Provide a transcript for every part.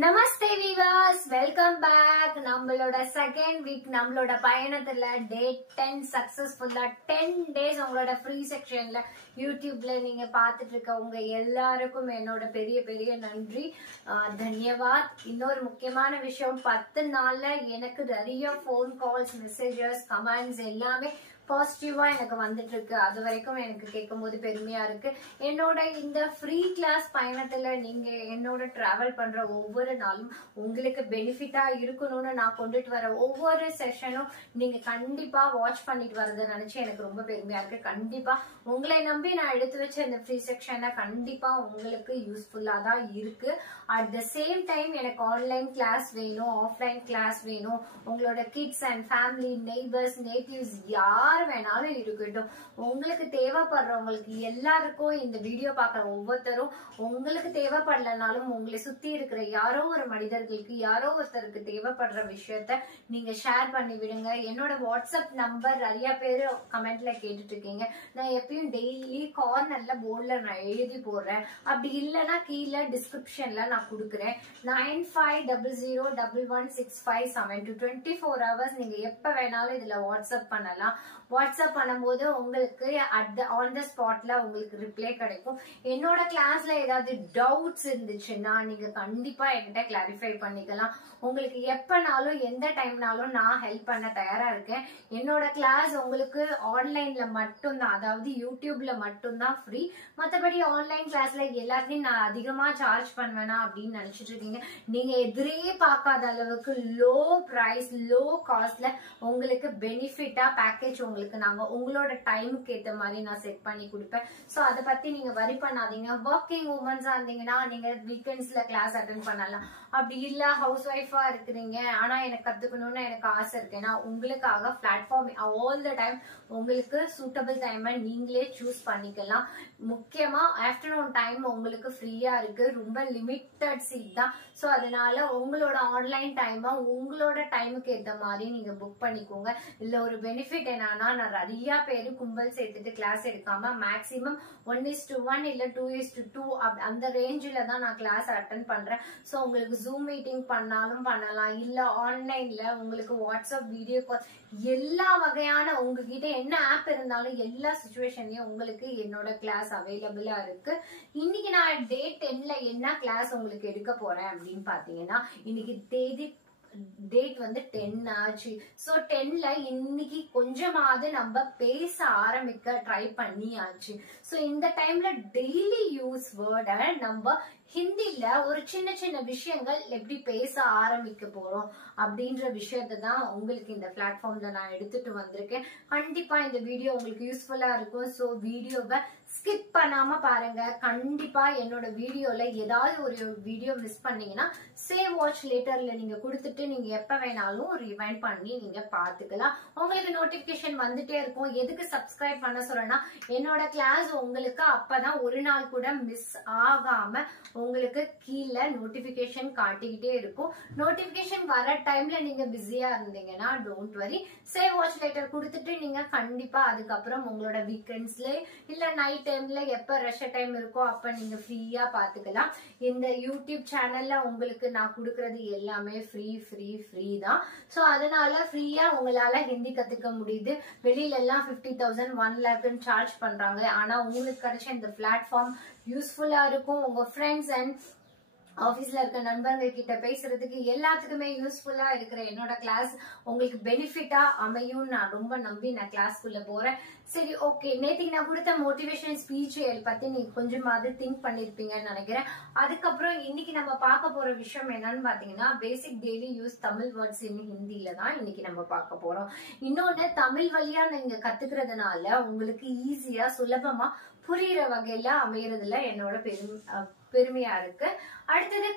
நமஸ்தே viewers, welcome back. நம்மளோட second week நம்மளோட பயணத்துல டே 10 சக்சஸ்ஃபுல்லா 10 டேஸ் உங்களோட ஃப்ரீ செக்ஷன்ல யூடியூப்ல நீங்க பாத்துட்டு இருக்க உங்க எல்லாருக்கும் என்னோட பெரிய பெரிய நன்றி, தன்யவாத். இன்னொரு முக்கியமான விஷயம், 10 நாள்ல எனக்கு நிறைய போன் கால்ஸ், மெசேஜஸ், கமெண்ட்ஸ் எல்லாமே பாசிட்டிவா எனக்கு வந்துட்டு இருக்கு. அது வரைக்கும் எனக்கு கேட்கும் போது பெருமையா இருக்கு. என்னோட இந்த ஃப்ரீ கிளாஸ் பயணத்துல நீங்க என்னோட டிராவல் பண்ற ஒவ்வொரு நாளும் உங்களுக்கு பெனிஃபிட்டா இருக்கணும்னு நான் கொண்டுட்டு வர ஒவ்வொரு செஷனும் நீங்க கண்டிப்பா வாட்ச் பண்ணிட்டு வரதை நினைச்சு எனக்கு ரொம்ப பெருமையா இருக்கு. கண்டிப்பா உங்களை நம்பி நான் எடுத்து வச்ச இந்த ஃப்ரீ செக்ஷனை கண்டிப்பா உங்களுக்கு யூஸ்ஃபுல்லா தான் இருக்கு. அட் த சேம் டைம் எனக்கு ஆன்லைன் கிளாஸ் வேணும், ஆஃப்லைன் கிளாஸ் வேணும், உங்களோட kids and family, neighbours, natives யார் வேணாலும் இருக்கட்டும், உங்களுக்கு தேவைப்படுறவங்களுக்கு எல்லாருக்கும் இந்த வீடியோ பாக்குற ஒவ்வொருத்தரும் உங்களுக்கு தேவைப்படலனாலும் உங்களை சுத்தி இருக்கிற யாரோ ஒரு மனிதர்களுக்கு, யாரோ ஒருத்தருக்கு தேவைப்படுற விஷயத்த நீங்க ஷேர் பண்ணி விடுங்க. என்னோட வாட்ஸ்அப் நம்பர் நிறைய பேரு கமெண்ட்ல கேட்டுட்டு இருக்கீங்க. நான் எப்பயும் டெய்லி கார்னர்ல போர்ட்ல நான் எழுதி போடுறேன். அப்படி இல்லைன்னா கீழே டிஸ்கிரிப்ஷன்ல நான் கொடுக்குறேன். 9500116572 24 hours நீங்க எப்ப வேணாலும் இதுல வாட்ஸ்அப் பண்ணலாம். வாட்ஸ்அப் பண்ணும்போது உங்களுக்கு ஆன் த ஸ்பாட்ல உங்களுக்கு ரிப்ளை கிடைக்கும். என்னோட கிளாஸ்ல ஏதாவது டவுட்ஸ் இருந்துச்சுன்னா நீங்க கண்டிப்பா என்கிட்ட கிளாரிஃபை பண்ணிக்கலாம். உங்களுக்கு எப்பனாலும் எந்த டைம்னாலும் நான் ஹெல்ப் பண்ண தயாரா இருக்கேன். என்னோட கிளாஸ் உங்களுக்கு ஆன்லைன்ல மட்டும்தான், அதாவது யூடியூப்ல மட்டும்தான் ஃப்ரீ. மற்றபடி ஆன்லைன் கிளாஸ்ல எல்லாத்தையும் நான் அதிகமா சார்ஜ் பண்ணுவேனா அப்படின்னு நினைச்சிட்டு இருக்கீங்க. நீங்க எதிரே பார்க்காத அளவுக்கு லோ பிரைஸ், லோ காஸ்ட்ல உங்களுக்கு பெனிஃபிட்டா பேக்கேஜ் உங்களுக்கு நாங்க உங்களோட டைமுக்கு ஏத்த மாதிரி நான் செட் பண்ணி கொடுப்பேன். சோ அதை பத்தி நீங்க வரி பண்ணாதீங்க. ஒர்க்கிங் உமன்ஸா இருந்தீங்கன்னா நீங்க வீக்கெண்ட்ஸ்ல கிளாஸ் அட்டென்ட் பண்ணலாம். அப்படி இல்ல ஹவுஸ் ஒய்ஃபா இருக்கிறீங்க, ஆனா எனக்கு கத்துக்கணும்னு எனக்கு ஆசை இருக்குன்னா உங்களுக்காக பிளாட்ஃபார்ம் ஆல் த டைம் உங்களுக்கு சூட்டபிள் டைமை நீங்களே சூஸ் பண்ணிக்கலாம். முக்கியமா ஆஃப்டர்நூன் டைம் உங்களுக்கு ஃப்ரீயா இருக்கு, ரொம்ப லிமிட்டட் சீட் தான். சோ அதனால உங்களோட ஆன்லைன் டைமை உங்களோட டைமுக்கு ஏத்த மாதிரி நீங்க புக் பண்ணிக்கோங்க. இல்ல ஒரு பெனிஃபிட் என்னன்னா, நான் நிறைய பேரு கும்பல் சேர்த்துட்டு கிளாஸ் எடுக்காம மேக்சிமம் 1:1 இல்ல 2:2 அந்த ரேஞ்சில தான் நான் கிளாஸ் அட்டென்ட் பண்றேன். சோ உங்களுக்கு ஜூம் மீட்டிங் பண்ணாலும் பண்ணலாம், இல்ல ஆன்லைன்ல உங்களுக்கு வாட்ஸ்அப் வீடியோ கால், எல்லா வகையான உங்ககிட்ட என்ன ஆப் இருந்தாலும் எல்லா சிச்சுவேஷன்லயும் உங்களுக்கு என்னோட கிளாஸ் அவைலபிளா இருக்கு. இன்னைக்கு நான் டே 10ல என்ன கிளாஸ் உங்களுக்கு எடுக்க போறேன் அப்படின்னு பாத்தீங்கன்னா, இன்னைக்கு டேட் வந்து 10 ஆச்சு. சோ 10ல இன்னைக்கு கொஞ்சமாவது நம்ம பேச ஆரம்பிக்க ட்ரை பண்ணியாச்சு. சோ இந்த டைம்ல டெய்லி யூஸ் வேர்ட நம்ம ஹிந்தில ஒரு சின்ன சின்ன விஷயங்கள் எப்படி பேச ஆரம்பிக்க போறோம் அப்படின்ற விஷயத்த தான் உங்களுக்கு இந்த பிளாட்ஃபார்ம்ல நான் எடுத்துட்டு வந்திருக்கேன். கண்டிப்பா இந்த வீடியோ உங்களுக்கு யூஸ்ஃபுல்லா இருக்கும். சோ வீடியோவை ஸ்கிப் பண்ணாம பாருங்க. கண்டிப்பா என்னோட வீடியோல ஏதாவது ஒரு வீடியோ மிஸ் பண்ணீங்கன்னா சேவ் வாட்ச் லேட்டர்ல நீங்க கொடுத்துட்டு நீங்க எப்ப வேணாலும் ரிவைண்ட் பண்ணி நீங்க பாத்துக்கலாம். உங்களுக்கு நோட்டிபிகேஷன் வந்துட்டே இருக்கும். எதுக்கு சப்ஸ்கிரைப் பண்ண சொல்றேன்னா, என்னோட கிளாஸ் உங்களுக்கு அப்பதான் ஒரு நாள் கூட மிஸ் ஆகாம உங்களுக்கு கீழே நோட்டிபிகேஷன் காட்டிக்கிட்டே இருக்கும். நோட்டிபிகேஷன் வர டைம்ல நீங்க பிஸியா இருந்தீங்கன்னா don't worry, save watch later கொடுத்துட்டு நீங்க கண்டிப்பா அதுக்கப்புறம் உங்களோட வீக்கெண்ட்ஸ்ல இல்ல நைட் டைம்ல எப்ப ரஷ் டைம் இருக்கோ அப்ப நீங்க ஃப்ரீயா பாத்துக்கலாம். இந்த யூடியூப் சேனல்ல உங்களுக்கு நான் கொடுக்கறது எல்லாமே ஃப்ரீ தான். சோ அதனால ஃப்ரீயா உங்களால ஹிந்தி கத்துக்க முடியுது. வெளியில எல்லாம் 50,000 1 lakh சார்ஜ் பண்றாங்க. ஆனா உங்களுக்கு கிடைச்ச இந்த பிளாட்ஃபார்ம் யூஸ்ஃபுல்லா இருக்கும். உங்க ஃப்ரெண்ட்ஸ் அண்ட் ஆபீஸ்ல இருக்க நண்பர்கள் கிட்ட பேசுறதுக்கு எல்லாத்துக்குமே யூஸ்ஃபுல்லா இருக்கிற என்னோட கிளாஸ் உங்களுக்கு பெனிஃபிட்டா அமையும் நான் ரொம்ப நம்பி நான் கிளாஸ்க்குள்ள போறேன். சரி, ஓகே. நேற்றுக்கு நான் கொடுத்த மோட்டிவேஷன் ஸ்பீச் பத்தி நீங்க கொஞ்சமாவது திங்க் பண்ணிருப்பீங்கன்னு நினைக்கிறேன். அதுக்கப்புறம் இன்னைக்கு நம்ம பார்க்க போற விஷயம் என்னன்னு பாத்தீங்கன்னா, basic daily use Tamil words in ஹிந்தில தான் இன்னைக்கு நம்ம பார்க்க போறோம். இன்னொன்னு, தமிழ் வழியா நீங்க கத்துக்கிறதுனால உங்களுக்கு ஈஸியா சுலபமா புரியுற வகையில அமையறதுல என்னோட பெருமையா இருக்கு. அடுத்தது,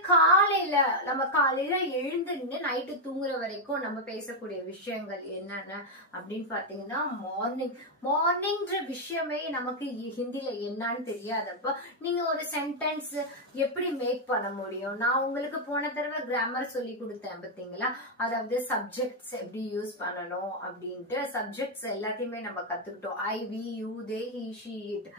காலையில எழுந்து நைட்டு தூங்குற வரைக்கும் நம்ம பேசக்கூடிய விஷயங்கள் என்னென்ன அப்படின்னு பாத்தீங்கன்னா, மார்னிங்ன்ற விஷயமே நமக்கு ஹிந்தில என்னன்னு தெரியாதப்ப நீங்க ஒரு சென்டென்ஸ் எப்படி மேக் பண்ண முடியும்? நான் உங்களுக்கு போன தடவை கிராமர் சொல்லி கொடுத்தேன் பாத்தீங்களா? அதாவது சப்ஜெக்ட்ஸ் எப்படி யூஸ் பண்ணணும் அப்படின்ட்டு சப்ஜெக்ட்ஸ் எல்லாத்தையுமே நம்ம கத்துக்கிட்டோம். I, we, you, they, he, she, it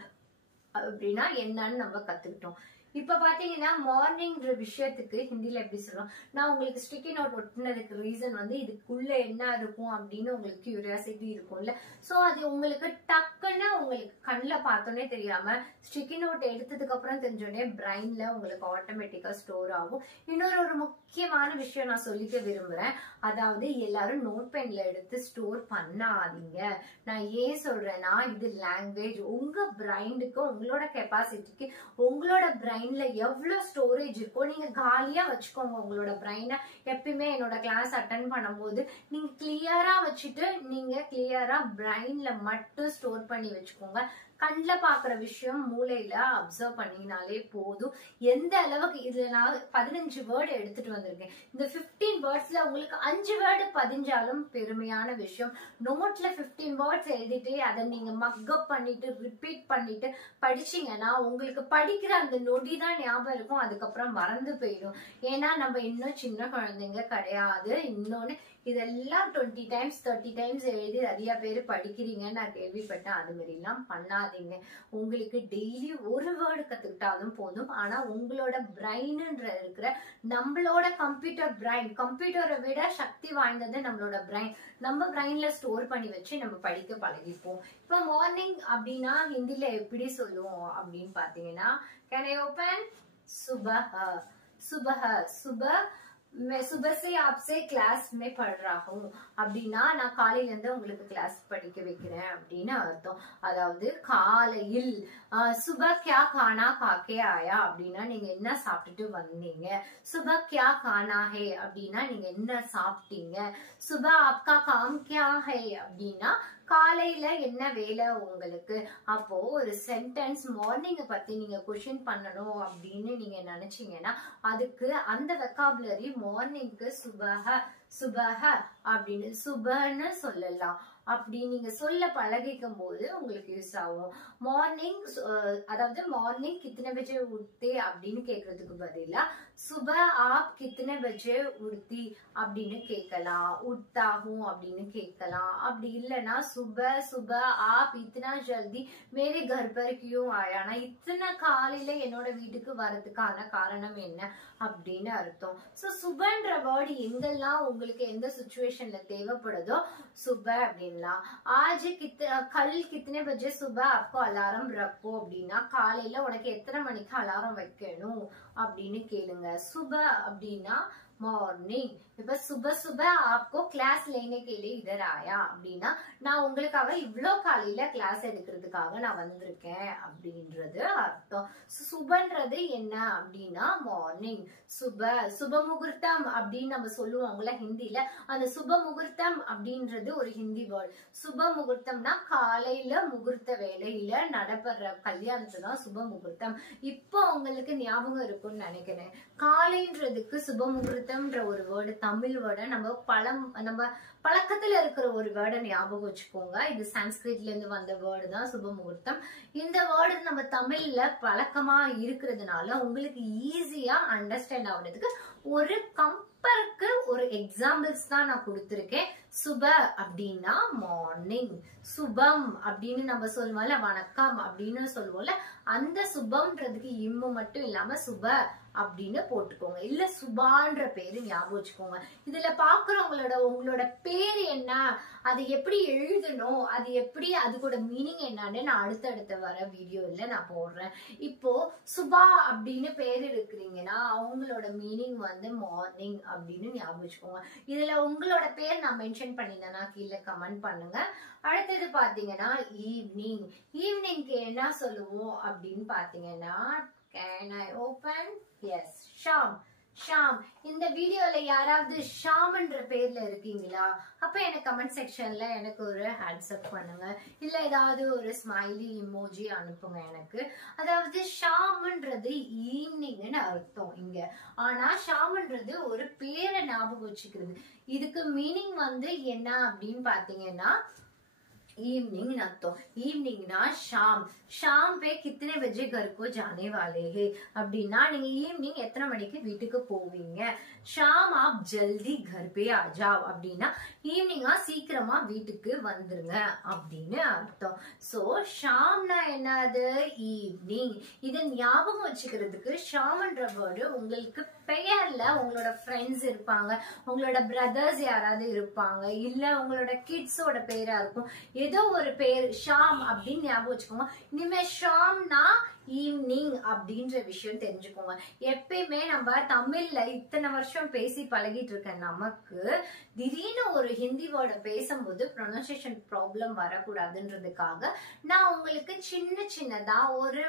அப்படின்னா என்னன்னு நம்ம கத்துக்கிட்டோம். இப்ப பாத்தீங்கன்னா மார்னிங்ன்ற விஷயத்துக்கு ஹிந்தில எப்படி சொல்றோம், நான் உங்களுக்கு ஸ்டிக்கி நோட் ஒட்டினதுக்கு ரீசன் வந்து இதுக்குள்ள என்ன இருக்கும் அப்படின்னு உங்களுக்கு கியூரியாசிட்டி இருக்கும்ல. சோ அது உங்களுக்கு டக்குன்னு உங்களுக்கு கண்ணில் பார்த்தோன்னே தெரியாம ஸ்டிக்கி நோட் எடுத்ததுக்கு அப்புறம் தெரிஞ்சோடனே பிரைன்ல உங்களுக்கு ஆட்டோமேட்டிக்கா ஸ்டோர் ஆகும். இன்னொரு முக்கியமான விஷயம் நான் சொல்லிக்க விரும்புறேன். அதாவது எல்லாரும் நோட் பென்ல எடுத்து ஸ்டோர் பண்ணாதீங்க. நான் ஏன் சொல்றேன்னா, இது லாங்குவேஜ். உங்க பிரைனுக்கு, உங்களோட கெப்பாசிட்டிக்கு, உங்களோட பிரைன்ல எவ்வளவு ஸ்டோரேஜ் இருக்கோ நீங்க காலியா வச்சுக்கோங்க. உங்களோட பிரைனை எப்பயுமே என்னோட கிளாஸ் அட்டென்ட் பண்ணும்போது நீங்க கிளியரா வச்சுட்டு நீங்க கிளியரா பிரைன்ல மட்டும் ஸ்டோர் பண்ணி வச்சுக்கோங்க. கண்ணில் பாக்குற விஷயம் மூளையில அப்சர்வ் பண்ணீங்கனாலே போதும். எந்த அளவுக்கு இதுல நான் 15 வேர்டு எடுத்துட்டு வந்திருக்கேன். இந்த 15 வேர்ட்ஸ்ல உங்களுக்கு 5 வேர்டு பதிஞ்சாலும் பெருமையான விஷயம். நோட்ல 15 வேர்ட்ஸ் எழுதிட்டு அதை நீங்க மக்கப் பண்ணிட்டு ரிப்பீட் பண்ணிட்டு படிச்சீங்கன்னா உங்களுக்கு படிக்கிற அந்த நொடி தான் ஞாபகம் இருக்கும். அதுக்கப்புறம் மறந்து போயிடும். ஏன்னா நம்ம இன்னும் சின்ன குழந்தைங்க கிடையாது. இன்னொன்னு இதெல்லாம் 20 டைம்ஸ் 30 டைம்ஸ் எழுதி நிறைய பேர் படிக்கிறீங்கன்னு நான் கேள்விப்பட்டேன். அது மாதிரி எல்லாம் பண்ணாதீங்க. உங்களுக்கு டெய்லி ஒரு வேர்டு கத்துக்கிட்டாலும் போதும். ஆனா உங்களோட பிரைன்ன்ற இருக்கிற நம்மளோட கம்ப்யூட்டர் பிரைன், கம்ப்யூட்டரை விட சக்தி வாய்ந்தது நம்மளோட பிரைன். நம்ம பிரைன்ல ஸ்டோர் பண்ணி வச்சு நம்ம படிக்க பழகிப்போம். இப்ப மார்னிங் அப்படின்னா ஹிந்தில எப்படி சொல்லுவோம் அப்படின்னு பாத்தீங்கன்னா, கேன் ஐ ஓபன் சுபஹ. சுபஹ சுபஹ मैं सुबह से आपसे क्लास में पढ़ रहा हूँ அப்படின்னா நான் காலையில இருந்து உங்களுக்கு கிளாஸ் படிக்க வைக்கிறேன் அப்படின்னு அர்த்தம். அதாவது காலையில் சுப கியா கானா காக்கே ஆயா அப்படின்னா நீங்க என்ன சாப்பிட்டுட்டு வந்தீங்க. சுப கியா கானா ஹே அப்படின்னா நீங்க என்ன சாப்பிட்டீங்க. சுப ஆப்கா காம் கியா ஹே அப்படின்னா காலையில என்ன வேலை உங்களுக்கு. அப்போ ஒரு சென்டென்ஸ் மார்னிங் பத்தி நீங்க கொஸ்டின் பண்ணணும் அப்படின்னு நீங்க நினைச்சீங்கன்னா அதுக்கு அந்த வெக்காபுலரி மார்னிங்க்கு சுபஹ சுபஹ அப்படின்னு சுபன்னு சொல்லலாம். அப்படி நீங்க சொல்ல பழகிக்கும் போது உங்களுக்கு யூஸ் ஆகும். மார்னிங் அதாவது மார்னிங் கித்தனை பஜே உட்தே அப்படின்னு கேக்குறதுக்கு பதிலா சுப ஆப் கித்தனை பஜே உடுத்தி அப்படின்னு கேட்கலாம். உட்டாகும் அப்படின்னு கேட்கலாம். அப்படி இல்லைன்னா சுப சுப ஆப் இத்தனா ஜல்தி மேரே கர் பர் கியூ ஆயானா, இத்தனை காலையில என்னோட வீட்டுக்கு வரதுக்கான காரணம் என்ன அப்படின்னு அர்த்தம். சோ சுபன்ற வேர்டு எங்கெல்லாம் உங்களுக்கு எந்த சுச்சுவேஷன்ல தேவைப்படுதோ சுப அப்படின்லாம். आज कल कितने बजे सुबह आपको अलार्म रखो அப்படின்னா காலையில உனக்கு எத்தனை மணிக்கு அலாரம் வைக்கணும் அப்படின்னு கேளுங்க. சுப அப்படின்னா மார்னிங். இப்ப சுப சுப ஆப்கோ கிளாஸ் लेने के लिए इधर आया அப்படின்னா நான் உங்களுக்காக இவ்ளோ காலையில கிளாஸ் எடுக்கிறதுக்காக நான் வந்திருக்கேன் அப்படின்றது அர்த்தம். சுபன்றது என்ன அப்படின்னா மார்னிங். சுப சுப முகூர்த்தம் அப்படின்னு நம்ம சொல்லுவாங்கல்ல ஹிந்தில, அந்த சுப முகூர்த்தம் அப்படின்றது ஒரு ஹிந்தி வேர்ட். சுப முகூர்த்தம்னா காலையில முகூர்த்த வேலையில நடைபெற கல்யாணத்து தான் சுப முகூர்த்தம். இப்போ உங்களுக்கு ஞாபகம் இருக்கும்னு நினைக்கிறேன். காலைன்றதுக்கு சுப முகூர்த்தம்ன்ற ஒரு வேர்டு தமிழ் வேர்டை நம்ம பழக்கத்துல இருக்கிற ஒரு வேர்டை ஞாபகம் வச்சுக்கோங்க. இது சான்ஸ்கிரிட்ல இருந்து வந்த வேர்டு தான் சுப முகூர்த்தம். இந்த வேர்டு நம்ம தமிழ்ல பழக்கமா இருக்கிறதுனால உங்களுக்கு ஈஸியா அண்டர்ஸ்டாண்ட் ஆகுறதுக்கு ஒரு கம்பேருக்கு ஒரு எக்ஸாம்பிள்ஸ் தான் நான் கொடுத்திருக்கேன். சுப அப்படின்னா மார்னிங். சுபம் அப்படின்னு நம்ம சொல்லுவோம்ல, வணக்கம் அப்படின்னு சொல்லுவோம்ல, அந்த சுபம்ன்றதுக்கு இம்மு மட்டும் இல்லாம சுப அப்படின்னு போட்டுக்கோங்க. இல்ல சுபான்ற பேரு ஞாபகம் வச்சுக்கோங்க. இதுல உங்களோட பேரு என்ன, அது எப்படி எழுதணும், அது எப்படி அதுக்கூட மீனிங் என்னன்னு நான் அடுத்தடுத்த வர வீடியோல நான் போடுறேன். இப்போ சுபா அப்படின்னு பேரு இருக்கிறீங்கன்னா அவங்களோட மீனிங் வந்து மார்னிங் அப்படின்னு ஞாபகம் வச்சுக்கோங்க. இதுல உங்களோட பேர் நான் மென்ஷன் பண்ணியிருந்தேன்னா கீழே கமெண்ட் பண்ணுங்க. அடுத்தது பாத்தீங்கன்னா ஈவினிங். ஈவினிங்க்கு என்ன சொல்லுவோம் அப்படின்னு பாத்தீங்கன்னா, can I open? Yes, Sham. Sham. இந்த வீடியோல யாராவது ஷாம்ன்ற பேர்ல இருக்கீங்களா? அப்ப எனக்கு கமெண்ட் செக்ஷன்ல எனக்கு ஒரு ஹேண்ட்ஸ் அப் பண்ணுங்க. இல்ல ஏதாவது ஒரு ஸ்மைலி இமோஜி அனுப்புங்க எனக்கு. அதாவது ஷாம்ன்றது ஈவினிங்னு அர்த்தம் இங்க. ஆனா ஷாம்ன்றது ஒரு பேரை ஞாபகம் வச்சுக்கிறது. இதுக்கு மீனிங் வந்து என்ன அப்படின்னு பாத்தீங்கன்னா, इवनिंग ना तो इवनिंग ना शाम शाम पे कितने बजे घर को जाने वाले हैं அப்படின்னா நீங்க ஈவினிங் எத்தனை மணிக்கு வீட்டுக்கு போவீங்க ஷாம் ஆப் ஜல்தி घर पे आ जाओ அப்படின்னா ஈவினிங்கா சீக்கிரமா வீட்டுக்கு வந்துருங்க அப்படின்னு அர்த்தம் சோ ஷாம்னா என்னது ஈவினிங் இத ஞாபகம் வச்சுக்கிறதுக்கு ஷாம்ன்ற வேர்டு உங்களுக்கு பெயர்ல உங்களோட ஃப்ரெண்ட்ஸ் இருப்பாங்க உங்களோட பிரதர்ஸ் யாராவது இருப்பாங்க இல்ல உங்களோட கிட்ஸோட பேரா இருக்கும் ஏதோ ஒரு பேர் ஷாம் அப்படின்னு ஞாபகம் வச்சுக்கோங்க இனிமே ஷாம்னா ஈவினிங் அப்படின்ற விஷயம் தெரிஞ்சுக்கோங்க எப்பயுமே நம்ம தமிழ்ல இத்தனை வருஷம் பேசி பழகிட்டு இருக்க நமக்கு திடீர்னு ஒரு ஹிந்தி வேர்டை பேசும்போது ப்ரொனன்சியேஷன் ப்ராப்ளம் வரக்கூடாதுன்றதுக்காக நான் உங்களுக்கு சின்னதா ஒரு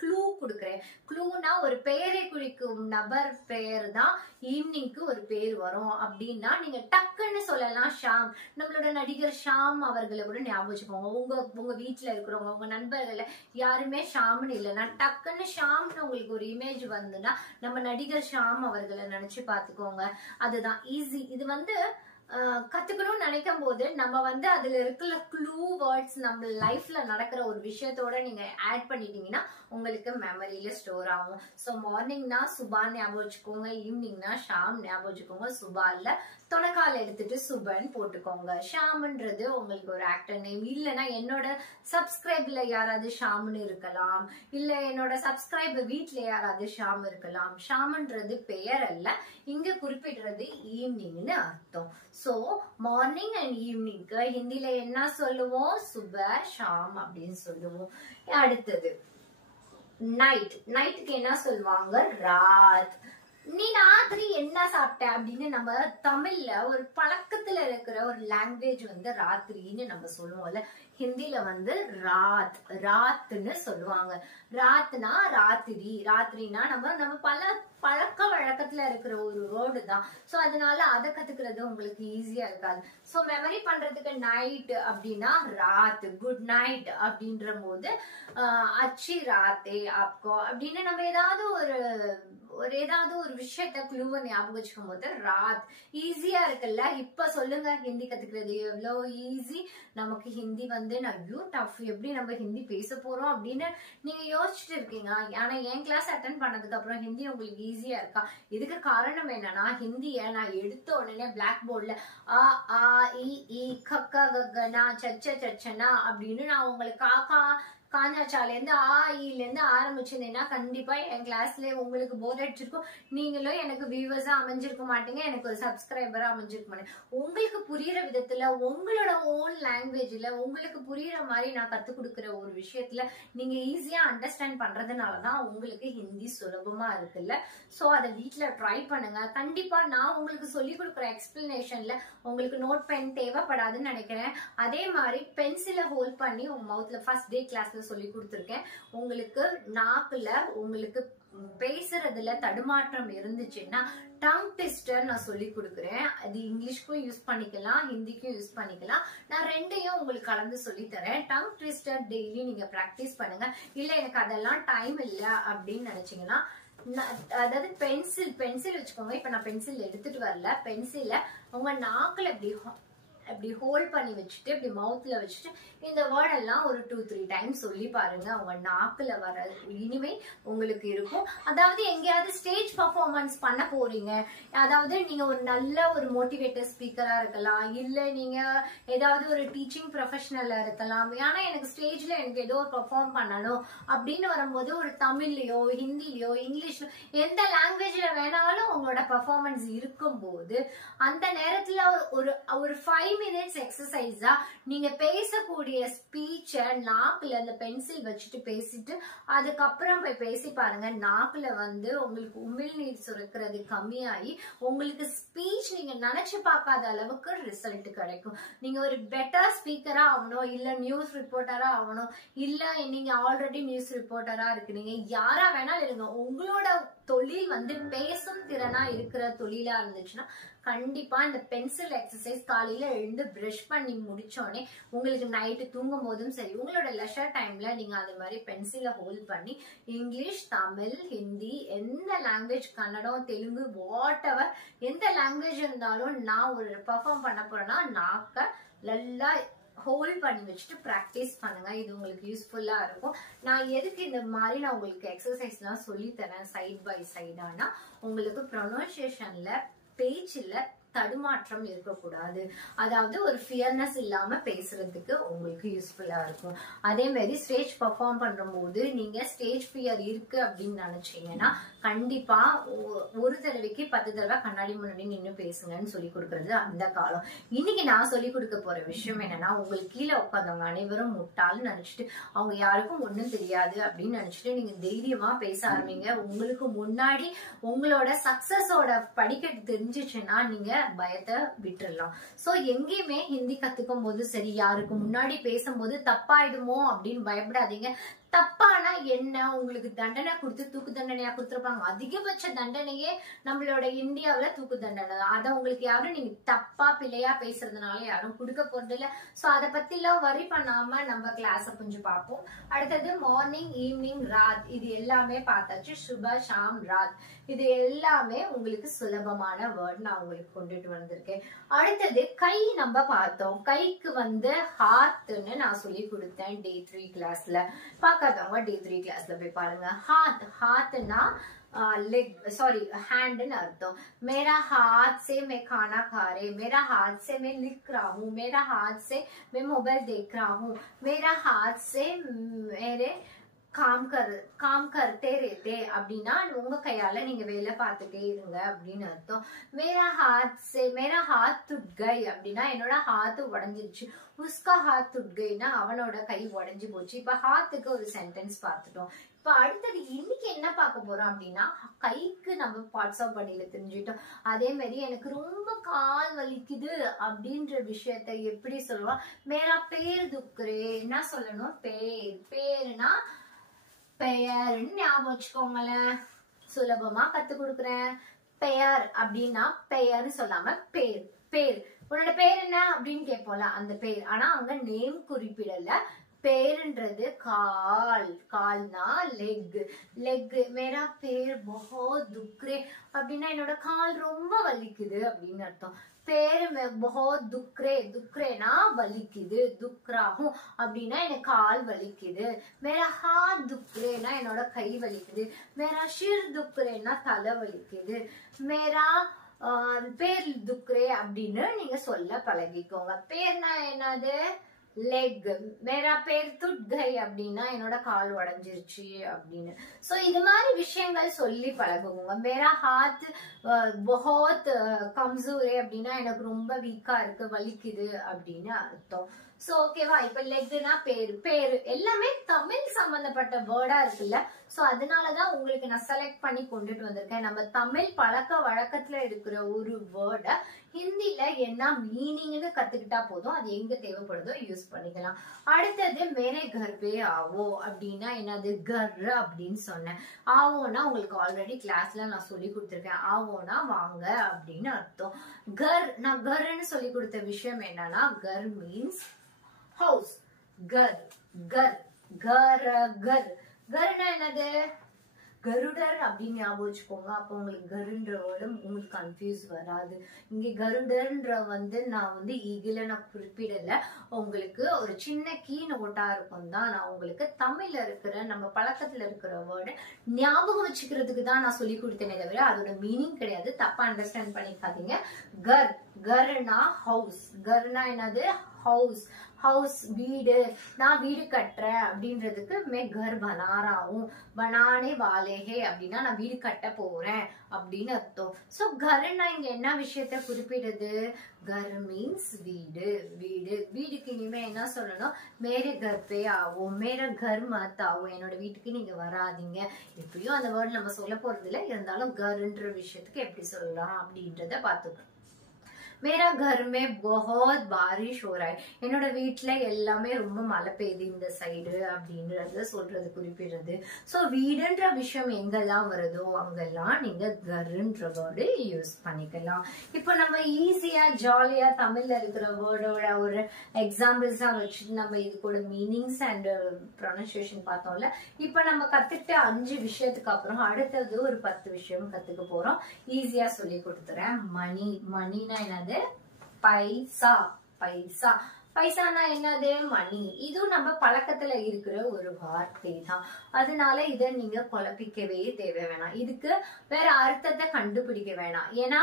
க்ளூ கொடுக்குறேன் க்ளூனா ஒரு பெயரை குறிக்கும் நபர் பெயர் தான் ஈவினிங்க்கு ஒரு பேர் வரும் அப்படின்னா நீங்க டக்குன்னு சொல்லலாம் ஷாம் நம்மளோட நடிகர் ஷாம் அவர்களை கூட ஞாபகம் வச்சுக்கோங்க உங்க வீட்டுல இருக்கிறவங்க உங்க நண்பர்களை யாருமே ஷாம்னு இல்லைன்னா டக்குன்னு ஷாம்னு உங்களுக்கு ஒரு இமேஜ் வந்துன்னா நம்ம நடிகர் ஷாம் அவர்களை நினைச்சு பாத்துக்கோங்க அதுதான் ஈஸி இது வந்து கத்துக்கணும்னு நினைக்கும் போது நம்ம வந்து அதுல இருக்கிற க்ளூ வேர்ட்ஸ் நம்ம லைஃப்ல நடக்கிற ஒரு விஷயத்தோட நீங்க ஆட் பண்ணிட்டீங்கன்னா உங்களுக்கு மெமரியில ஸ்டோர் ஆகும் சோ மார்னிங்னா சுபா ஞாபகம் வச்சுக்கோங்க ஈவினிங்னா ஷாம் ஞாபகம் வச்சுக்கோங்க சுபால தொலைக்கால எடுத்துட்டு சுபன் போட்டுக்கோங்க ஷாம்ன்றது உங்களுக்கு ஒரு ஆக்டர் நேம் இல்லைன்னா என்னோட சப்ஸ்கிரைப்ல யாராவது ஷாம்னு இருக்கலாம் இல்ல என்னோட சப்ஸ்கிரைப் வீட்டுல யாராவது ஷாம் இருக்கலாம் ஷாம்ன்றது பெயர் அல்ல இங்க குறிப்பிடுறது ஈவினிங்னு அர்த்தம் சோ மார்னிங் அண்ட் ஈவினிங்க்கு ஹிந்தில என்ன சொல்லுவோம் சுப ஷாம் அப்படின்னு சொல்லுவோம் அடுத்தது நைட் நைட்டுக்கு என்ன சொல்லுவாங்க ராத் நீ ராத்திரி என்ன சாப்பிட்ட அப்படின்னு நம்ம தமிழ்ல ஒரு பழக்கத்துல இருக்கிற ஒரு லாங்குவேஜ் வந்து ராத்திரின்னு நம்ம சொல்லுவோம்ல ஹிந்தில வந்து ராத்னு சொல்லுவாங்க ராத்னா ராத்திரி ராத்திரினா நம்ம பல பழக்க வழக்கத்துல இருக்கிற ஒரு வேர்டு தான் சோ அதனால அதை கத்துக்கிறது உங்களுக்கு ஈஸியா இருக்காது சோ மெமரி பண்றதுக்கு நைட் அப்படின்னா ராத் குட் நைட் அப்படின்ற போது அச்சி ராத்தே ஆப்கோ அப்படின்னு நம்ம ஏதாவது ஒரு விஷயத்த க்ளூவை ஞாபகம் வச்சுக்கும் போது ராத் ஈஸியா இருக்குல்ல இப்ப சொல்லுங்க ஹிந்தி கத்துக்கிறது எவ்வளவு ஈஸி நமக்கு ஹிந்தி வந்து டஃப் எப்படி நம்ம ஹிந்தி பேச போறோம் அப்படின்னு நீங்க யோசிச்சுட்டு இருக்கீங்க ஆனா என் கிளாஸ் அட்டென்ட் பண்ணதுக்கு அப்புறம் ஹிந்தி உங்களுக்கு ஈஸியா இருக்கா இதுக்கு காரணம் என்னன்னா ஹிந்திய நான் எடுத்த உடனே பிளாக் போர்ட்ல ஆ ஆ இ கக்கா கக்கனா சச்ச சச்சனா அப்படின்னு நான் உங்களுக்கு காக்கா காஞ்சாச்சால இருந்து ஆயில இருந்து ஆரம்பிச்சிருந்தேன்னா கண்டிப்பா என் கிளாஸ்ல உங்களுக்கு போர் அடிச்சிருக்கும் நீங்களும் எனக்கு வியூவர்ஸா அமைஞ்சிருக்க மாட்டீங்க எனக்கு ஒரு சப்ஸ்கிரைபரா அமைஞ்சிருக்க மாட்டேங்க உங்களுக்கு புரியுற விதத்துல உங்களோட ஓன் லாங்குவேஜ்ல உங்களுக்கு புரியுற மாதிரி நான் கத்து கொடுக்குற ஒரு விஷயத்துல நீங்க ஈஸியா அண்டர்ஸ்டாண்ட் பண்றதுனாலதான் உங்களுக்கு ஹிந்தி சுலபமா இருக்குல்ல சோ அதை வீட்டுல ட்ரை பண்ணுங்க கண்டிப்பா நான் உங்களுக்கு சொல்லி கொடுக்குற எக்ஸ்பிளனேஷன்ல உங்களுக்கு நோட் பென் தேவைப்படாதுன்னு நினைக்கிறேன் அதே மாதிரி பென்சிலை ஹோல்ட் பண்ணி உங்க மவுத்ல ஃபர்ஸ்ட் டே கிளாஸ்ல சொல்லி கொடுத்திருக்கேன் உங்களுக்கு நாக்குல உங்களுக்கு பேசுறதுல தடுமாற்றம் இருந்துச்சுன்னா டங் ட்விஸ்டர் நான் சொல்லி கொடுக்குறேன் அது இங்கிலீஷ்க்கும் யூஸ் பண்ணிக்கலாம் ஹிந்திக்கும் யூஸ் பண்ணிக்கலாம் நான் ரெண்டையும் உங்களுக்கு கலந்து சொல்லி தரேன் டங் ட்விஸ்டர் டெய்லி நீங்க பிராக்டிஸ் பண்ணுங்க இல்ல எனக்கு அதெல்லாம் டைம் இல்ல அப்படின்னு நினைச்சீங்கன்னா அதாவது பென்சில் வச்சுக்கோங்க இப்ப நான் பென்சில் எடுத்துட்டு வரல பென்சில உங்க நாக்குல அப்படி ஹோல்ட் பண்ணி வச்சுட்டு இப்படி மவுத்ல வச்சுட்டு இந்த வேர்ட் எல்லாம் ஒரு 2-3 டைம்ஸ் சொல்லி பாருங்க உங்க நாக்குல வர இனிமே உங்களுக்கு இருக்கும் அதாவது எங்கேயாவது ஸ்டேஜ் பர்ஃபார்மன்ஸ் பண்ண போறீங்க அதாவது நீங்க ஒரு நல்ல ஒரு மோட்டிவேட்டர் ஸ்பீக்கரா இருக்கலாம் இல்ல நீங்க ஏதாவது ஒரு டீச்சிங் ப்ரொஃபஷனலா இருக்கலாம் ஆனா எனக்கு ஸ்டேஜ்ல எனக்கு ஏதோ ஒரு பெர்ஃபார்ம் பண்ணணும் அப்படின்னு வரும்போது ஒரு தமிழ்லயோ ஹிந்திலயோ இங்கிலீஷ்லயோ எந்த லாங்குவேஜ்ல வேணாலும் உங்களோட பெர்ஃபார்மன்ஸ் இருக்கும் போது அந்த நேரத்துல ஒரு 5 minutes எக்ஸசைஸா நீங்க பேசக்கூடிய ஸ்பீச்ச நாக்குல அந்த பென்சில் வச்சுட்டு பேசிட்டு அதுக்கப்புறம் போய் பேசி பாருங்க நாக்குல வந்து உங்களுக்கு உமிழ்நீர் சுரக்கிறது கம்மியாகி உங்களுக்கு ஸ்பீச் நீங்க நினைச்சு பார்க்காத அளவுக்கு ரிசல்ட் கிடைக்கும் நீங்க ஒரு பெட்டர் ஸ்பீக்கரா ஆகணும் இல்ல நியூஸ் ரிப்போர்ட்டரா ஆகணும் இல்ல நீங்க ஆல்ரெடி நியூஸ் ரிப்போர்ட்டரா இருக்கிறீங்க யாரா வேணாலும் இருங்க உங்களோட தொழில் வந்து பேசும் திறனா இருக்கிற தொழிலா இருந்துச்சுன்னா கண்டிப்பா இந்த பென்சில் எக்ஸசைஸ் காலையில எழுந்து பிரஷ் பண்ணி முடிச்சோடனே உங்களுக்கு நைட்டு தூங்கும் போதும் சரி உங்களோட லெஷர் டைம்ல நீங்க அது மாதிரி பென்சிலை ஹோல்ட் பண்ணி இங்கிலீஷ் தமிழ் ஹிந்தி எந்த language Kannada Telugu what ever எந்த லாங்குவேஜ் இருந்தாலும் நான் ஒரு பெர்ஃபார்ம் பண்ண போறேன்னா நாக்க நல்லா ஹோல்ட் பண்ணி வச்சுட்டு ப்ராக்டிஸ் பண்ணுங்க. இது உங்களுக்கு யூஸ்ஃபுல்லா இருக்கும். நான் எதுக்கு இந்த மாதிரி நான் உங்களுக்கு எக்ஸசைஸ்லாம் சொல்லி தரேன் சைட் பை சைடானா, உங்களுக்கு ப்ரொனன்சியேஷன்ல பேச்சுல தடுமாற்றம் இருக்கக்கூடாது. அதாவது ஒரு ஃபியர்னஸ் இல்லாம பேசுறதுக்கு உங்களுக்கு யூஸ்ஃபுல்லா இருக்கும். அதே மாதிரி ஸ்டேஜ் பெர்ஃபார்ம் பண்ணும்போது நீங்க ஸ்டேஜ் ஃபியர் இருக்கு அப்படின்னு நினைச்சீங்கன்னா கண்டிப்பா ஒரு தடவைக்கு 10 தடவை கண்ணாடி முன்னாடி நின்று பேசுங்கன்னு சொல்லி கொடுக்கறது அந்த காலம். இன்னைக்கு நான் சொல்லி கொடுக்க போற விஷயம் என்னன்னா, உங்களுக்கு கீழே உட்காந்தவங்க அனைவரும் முட்டாள்னு நினைச்சிட்டு அவங்க யாருக்கும் ஒண்ணும் தெரியாது அப்படின்னு நினைச்சிட்டு நீங்க தைரியமா பேச ஆரம்பிங்க. உங்களுக்கு முன்னாடி உங்களோட சக்சஸோட படிக்கட்டு தெரிஞ்சிச்சுன்னா நீங்க பயத்தை விட்டுறலாம். சோ எங்கேயுமே ஹிந்தி கத்துக்கும் போது சரி, யாருக்கு முன்னாடி பேசும்போது தப்பாயிடுமோ அப்படின்னு பயப்படாதீங்க. தப்பானா என்ன, உங்களுக்கு தண்டனை கொடுத்து தூக்கு தண்டனையா கொடுத்துருப்பாங்க. அதிகபட்ச தண்டனையே நம்மளோட இந்தியாவில தூக்கு தண்டனை தான். அதை உங்களுக்கு யாரும் நீங்க தப்பா பிள்ளையா பேசுறதுனால யாரும் கொடுக்க போறது இல்ல. சோ அதை பத்தி எல்லாம் வரி பண்ணாம நம்ம கிளாஸ கொஞ்சம் பார்ப்போம். அடுத்தது மார்னிங், ஈவினிங், ராத், இது எல்லாமே பார்த்தாச்சு. சுப, ஷாம், ராத், இது எல்லாமே உங்களுக்கு சுலபமான வேர்ட் நான் உங்களுக்கு கொண்டுட்டு வந்திருக்கேன். அடுத்தது கை நம்ம பார்த்தோம். கைக்கு வந்து ஹாத்ன்னு நான் சொல்லி கொடுத்தேன் Day 3 கிளாஸ்ல. பார்க்காதவங்க Day 3 கிளாஸ்ல போய் பாருங்க. हाथ, हाथना लेग सॉरी हैंड न अर्थम. मेरा हाथ से मैं खाना खा रहे, मेरा हाथ से मैं लिख रहा हूँ, मेरा हाथ से मैं मोबाइल देख रहा हूँ, मेरा हाथ से मेरे काम करते रहते அப்படின்னா உங்க கையால நீங்க வேலை பார்த்துட்டே இருங்க அப்படின்னு அர்த்தம். मेरा हाथ टूट गई அப்படின்னா என்னோட ஹாத் உடைஞ்சிருச்சு. उसका हाथ टूट गईனா அவனோட கை உடைஞ்சு போச்சு. இப்ப ஹாத்துக்கு ஒரு சென்டென்ஸ் பார்த்துட்டோம். இப்ப அடுத்தது இன்னைக்கு என்ன பார்க்க போறோம் அப்படின்னா, கைக்கு நம்ம பார்ட்ஸ் ஆஃப் பாடியில தெரிஞ்சுட்டோம். அதே மாதிரி எனக்கு ரொம்ப கால் வலிக்குது அப்படின்ற விஷயத்த எப்படி சொல்லுவோம்? மேரா பேர் துக்குறே என்ன சொல்லணும்? பேருனா பெயர்ன்னு ஞாபகம் வச்சுக்கோங்களேன். சுலபமா கத்து கொடுக்குறேன். பெயர் அப்படின்னா பெயர்னு சொல்லாம பேர். பேர், உன்னோட பேர் என்ன அப்படின்னு கேட்போம்ல, அந்த பேர். ஆனா அவங்க நேம் குறிப்பிடல. பேருன்றது கால், கால்னா லெக். லெக், மேரா பேர் பஹோத் துக்ரே அப்படின்னா என்னோட கால் ரொம்ப வலிக்குது அப்படின்னு அர்த்தம். பேரு பஹோத் துக்ரே, துக்ரேனா வலிக்குது. துக்ராஹும் அப்படின்னா எனக்கு கால் வலிக்குது. மேரா ஹாத் துக்ரேனா என்னோட கை வலிக்குது. மேரா ஷிர் துக்ரேனா தலை வலிக்குது. மேரா பேர் துக்ரே அப்படின்னு நீங்க சொல்ல பழகிக்கோங்க. பேர்னா என்னது? லெக். மேரா பேர் துட் கை அப்படின்னா என்னோட கால் உடைஞ்சிருச்சு அப்படின்னு. சோ இது மாதிரி விஷயங்கள் சொல்லி பழகுவோங்க. மேரா ஹாத் பஹோத் கம்சூரே அப்படின்னா எனக்கு ரொம்ப வீக்கா இருக்கு, வலிக்குது அப்படின்னு அர்த்தம். சோ ஓகேவா? இப்ப லெக்னா பேரு. பேரு எல்லாமே தமிழ் சம்பந்தப்பட்ட வேர்டா இருக்குல்ல. சோ அதனாலதான் உங்களுக்கு நான் செலக்ட் பண்ணி கொண்டுட்டு வந்திருக்கேன். நம்ம தமிழ் பழக்க வழக்கத்துல இருக்கிற ஒரு வேர்ட ஹிந்தில என்ன மீனிங்னு கத்துக்கிட்டா போதும். அது எங்க தேவைப்படுதோ யூஸ் பண்ணிக்கலாம். அடுத்தது மேரே கர் பே ஆவோ அப்படின்னா என்னது? கர் அப்படின்னு சொன்னேன். ஆவோனா உங்களுக்கு ஆல்ரெடி கிளாஸ்ல நான் சொல்லி கொடுத்துருக்கேன். ஆவோனா வாங்க அப்படின்னு அர்த்தம். கர், நான் கர்ன்னு சொல்லி கொடுத்த விஷயம் என்னன்னா, கர் மீன்ஸ் ஹவுஸ். கர், கர், கர், கர். கர்னா என்னது? கருடர் அப்படின்னு ஞாபகம் வச்சுக்கோங்க. அப்போ உங்களுக்கு கருன்ற வேர்டும் உங்களுக்கு கன்ஃபியூஸ் வராது. இங்க கருடர்ன்ற நான் ஈகில நான் குறிப்பிடல. உங்களுக்கு ஒரு சின்ன கீ நோட்டா இருக்கும் தான் நான் உங்களுக்கு தமிழ்ல இருக்கிற நம்ம பழக்கத்துல இருக்கிற வேர்டு ஞாபகம் வச்சுக்கிறதுக்கு தான் நான் சொல்லி கொடுத்தேனே தவிர அதோட மீனிங் கிடையாது. தப்பா அண்டர்ஸ்டாண்ட் பண்ணிக்காதீங்க. கர், கர்னா ஹவுஸ். கர்னா என்னது? ஹவுஸ். ஹவுஸ் வீடு. நான் வீடு கட்டுறேன் அப்படின்றதுக்கு மே கர் பனா ரஹா ஹூம், பனானே வாலே ஹே அப்படின்னா நான் வீடு கட்ட போறேன் அப்படின்னு அர்த்தம். சோ கர்னா இங்க என்ன விஷயத்த குறிப்பிடுது? கர் மீன்ஸ் வீடு. வீடு, வீடுக்கு இனிமே என்ன சொல்லணும்? மேரே கர் பே ஆவோ, மேரே கர் மத் ஆவோ, என்னோட வீட்டுக்கு நீங்க வராதீங்க. இப்பயும் அந்த வேர்டு நம்ம சொல்ல போறது இல்லை, இருந்தாலும் கர்ன்ற விஷயத்துக்கு எப்படி சொல்லலாம் அப்படின்றத பாத்துக்கோ. मेरा घर में बहुत बारिश हो रहा है, என்னோட வீட்ல எல்லாமே ரொம்ப மழை பெய்யுது இந்த சைடு அப்படின்றத சொல்றது குறிப்பிடுறது. சோ வீடுன்ற விஷயம் எங்கெல்லாம் வருதோ அங்கெல்லாம் நீங்க கர்ன்ற வேர்டு யூஸ் பண்ணிக்கலாம். இப்போ நம்ம ஈஸியா ஜாலியா தமிழ்ல இருக்கிற வேர்டோட ஒரு எக்ஸாம்பிள்ஸா வச்சு நம்ம இது கூட மீனிங்ஸ் அண்ட் ப்ரொனன்சியேஷன் பார்த்தோம்ல. இப்போ நம்ம கத்துக்கிட்ட 5 விஷயத்துக்கு அப்புறம் அடுத்தது ஒரு 10 விஷயம் கத்துக்க போறோம். ஈஸியா சொல்லி கொடுத்துறேன். மணி, மணினா என்னது? பைசா. பைசா பைசானா என்னது? மணி. இதுவும் நம்ம பழக்கத்துல இருக்கிற ஒரு வார்த்தை தான். அதனால இத நீங்க குழப்பிக்கவே தேவை வேணாம். இதுக்கு வேற அர்த்தத்தை கண்டுபிடிக்க வேணாம். ஏன்னா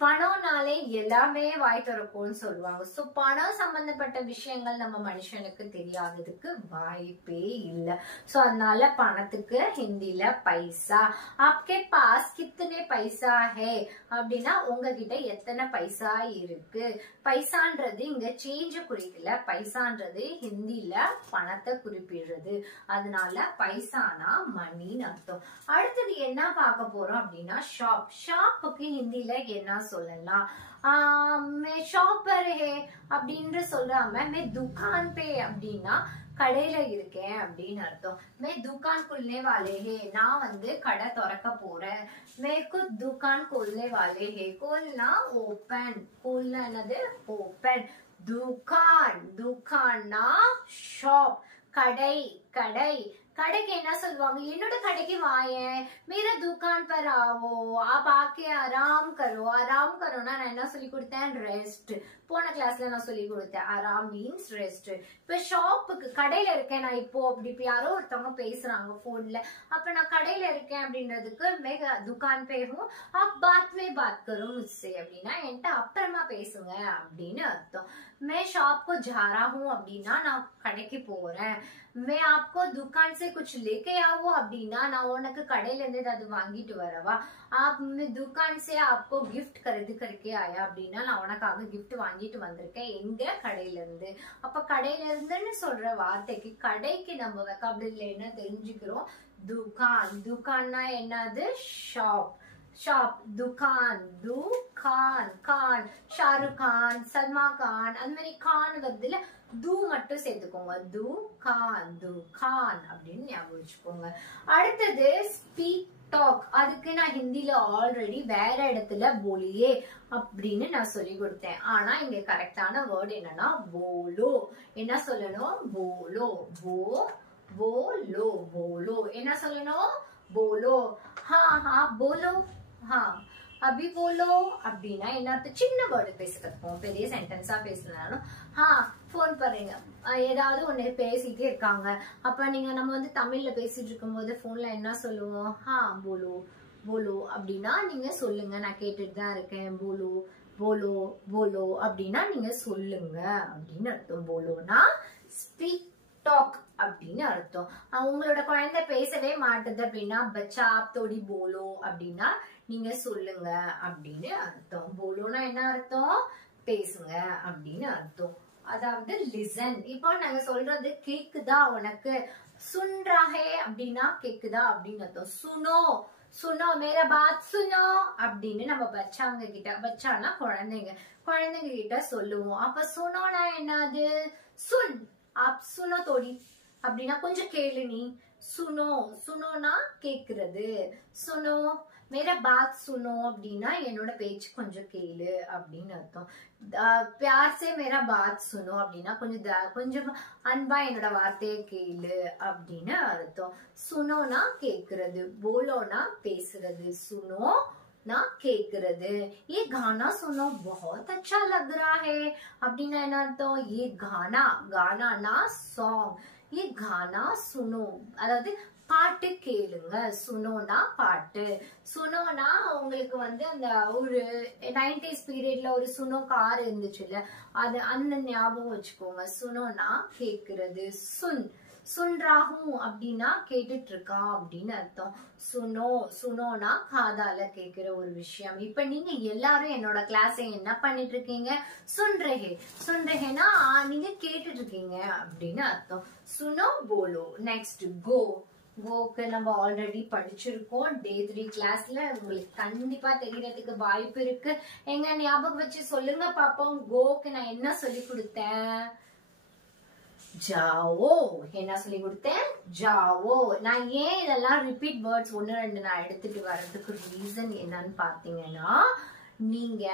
பணம்னாலே எல்லாமே வாய் திறக்கும்னு சொல்லுவாங்க. சோ பணம் சம்பந்தப்பட்ட விஷயங்கள் நம்ம மனுஷனுக்கு தெரியாததுக்கு வாய்ப்பே இல்லை. சோ அதனால பணத்துக்கு ஹிந்தில பைசா. ஆப்கே பாஸ் கித்தனை பைசா ஹே அப்படின்னா உங்ககிட்ட எத்தனை பைசா இருக்கு. பைசான்றது இங்க சேஞ்ச குறிக்கல, பைசான்றது ஹிந்தில பணத்தை குறிப்பிடுறது. அதனால பைசானா மணின்னு அர்த்தம். அடுத்தது என்ன பார்க்க போறோம் அப்படின்னா ஷாப். ஷாப்புக்கு ஹிந்தில என்ன சொல்லலாம்? மே ஷாப்பர் ஹே அப்படின்ற சொல்லாம மே துகான் பே அப்படின்னா கடையில இருக்கேன் அப்படின்னு அர்த்தம். மே துகான் குல்னே வாலே ஹே, நான் வந்து கடை திறக்க போறேன். மேக்கு துகான் குல்னே வாலே ஹே. கோல்னா ஓபன், கோல்னா என்னது? ஓபன். துகான், துகான்னா ஷாப், கடை. கடை கடைக்கு என்ன சொல்லுவாங்க? என்னோட கடைக்கு வாயேன், मेरा दुकान पर आओ, आप आके आराम करो. आराम करोனா நான் என்ன சொல்லி கொடுத்தேன்? ரெஸ்ட். போன கிளாஸ்ல நான் சொல்லி கொடுத்தேன் ஆராம் மீன்ஸ் ரெஸ்ட். இப்ப ஷாப்புக்கு கடையில இருக்கேன் நான் இப்போ அப்படி யாரோ ஒருத்தவங்க பேசுறாங்க போன்ல, அப்ப நான் கடையில இருக்கேன் அப்படின்றதுக்கு मैं दुकान पे हूँ, आप बाद में बात करो मुझसे அப்படின்னா என்கிட்ட அப்புறமா பேசுங்க அப்படின்னு அர்த்தம். मैं शॉप को जा रहा हूँ அப்படின்னா நான் கடைக்கு போறேன். मैं आपको दुकान से कुछ लेके आओ அப்படின்னா நான் உனக்கு கடையில இருந்து ஏதாவது வாங்கிட்டு வரவா. आप मैं दुकान से आपको गिफ्ट खरीद करके आया அப்படின்னா நான் உனக்காக gift வாங்கிட்டு வந்திருக்கேன் எங்க? கடையில இருந்து. அப்ப கடையில இருந்துன்னு சொல்ற வார்த்தைக்கு கடைக்கு நம்ம வெக்காபுலரியில என்ன தெரிஞ்சுக்கிறோம்? दुकान. दुकानனா என்னது? ஷாப். ஷாப். दुकान, दुकान, கான், ஷாருக் கான், சல்மா கான், அந்த மாதிரி கான் வருதுல, தூ மட்டும் சேர்த்துக்கோங்க. துகான், துகான் அப்படின்னு ஞாபகம் வச்சுக்கோங்க. அடுத்தது ஸ்பீக் டாக். அதுக்கு நான் ஹிந்தில ஆல்ரெடி வேற இடத்துல போலியே அப்படின்னு நான் சொல்லி கொடுத்தேன். ஆனா இங்க கரெக்டான வேர்ட் என்னன்னா போலோ. என்ன சொல்லணும்? போலோ. Polo, polo. என்ன சொல்லணும்? போலோ. போலோ. அபி போலோ அப்படின்னா என்ன? சின்ன வேர்டு பேச கத்துப்போம், பெரிய சென்டென்ஸா பேசலனாலும். போன் பாருங்க, ஏதாவது ஒண்ணு பேசிட்டே இருக்காங்க. அப்ப நீங்க நம்ம வந்து தமிழ்ல பேசிட்டு இருக்கும் போது போன்ல என்ன சொல்லுவோம்? போலோ, போலோ அப்படின்னா நீங்க சொல்லுங்க, நான் கேட்டுட்டு தான் இருக்கேன். போலோ, போலோ, போலோ அப்படின்னா நீங்க சொல்லுங்க அப்படின்னு அர்த்தம். போலோனா ஸ்பீக் டாக் அப்படின்னு அர்த்தம். உங்களோட குழந்தை பேசவே மாட்டுது அப்படின்னா பச்சா ஆப் தோடி போலோ அப்படின்னா நீங்க சொல்லுங்க அப்படின்னு அர்த்தம். போலோனா என்ன அர்த்தம்? பேசுங்க அப்படின்னு அர்த்தம். அதாவது லிசன். இப்போ நாங்க சொல்றது கேக்குதா உனக்கு? சுன்றாஹே அப்படின்னா கேக்குதா அப்படின்னு அர்த்தம். சுனோ, சுனோ மேரா பாத் சுனோ அப்படின்னு நம்ம பச்சாங்க கிட்ட, பச்சானா குழந்தைங்க, குழந்தைங்க கிட்ட சொல்லுவோம். அப்ப சுனோனா என்னது? சுன். ஆப் சுனோ தோடி அப்படின்னா கொஞ்சம் கேளு நீ. சுனோ, சுனோனா கேக்குறது. சுனோ மேரா பாத் சுனோ அப்படின்னா என்னோட பேச்சு கொஞ்சம் கேளு அப்படின்னு அர்த்தம். பியார் சே மேரா பாத் சுனோ அப்படின்னா கொஞ்சம் அன்பா என்னோட வார்த்தையை கேளு அப்படின்னு அர்த்தம். சுனோனா கேக்குறது, போலோனா பேசுறது, சுனோ நான் கேக்குறது. ये गाना सुनो बहुत अच्छा लग रहा है அப்படின்னா என்ன அர்த்தம்? ये गाना, गाना song, ये गाना सुनो அதாவது பாட்டு கேளுங்க. சுனோனா பாட்டு. சுனோனா உங்களுக்கு வந்து அந்த ஒரு 90s பீரியட்ல ஒரு சுனோ கார் இருந்துச்சுல்ல, அது அந்த ஞாபகம் வச்சுக்கோங்க. சுனோனா கேக்குறது. சுன், சுன்றாகும் அப்படின்னா கேட்டுட்டு இருக்கா அப்படின்னு அர்த்தம். சுனோ, சுனோனா காதால கேக்குற ஒரு விஷயம். இப்ப நீங்க எல்லாரும் என்னோட கிளாஸை என்ன பண்ணிட்டு இருக்கீங்க? சுன்ரஹே. சுன்ரஹேனா நீங்க கேட்டுட்டு இருக்கீங்க அப்படின்னு அர்த்தம். சுனோ போலோ. நெக்ஸ்ட் கோ. கோக்கு நம்ம ஆல்ரெடி படிச்சிருக்கோம் டே 3 கிளாஸ்ல. உங்களுக்கு கண்டிப்பா தெரியறதுக்கு வாய்ப்பு இருக்கு. எங்க ஞாபகம் வச்சு சொல்லுங்க பாப்போம். கோக்கு நான் என்ன சொல்லி கொடுத்தேன்? ஜாவோ. என்ன சொல்லி கொடுத்தேன்? ஜாவோ. நான் ஏன் இதெல்லாம் ரிப்பீட் வேர்ட்ஸ் 1-2 நான் எடுத்துட்டு வர்றதுக்கு ரீசன் என்னன்னு பாத்தீங்கன்னா, நீங்க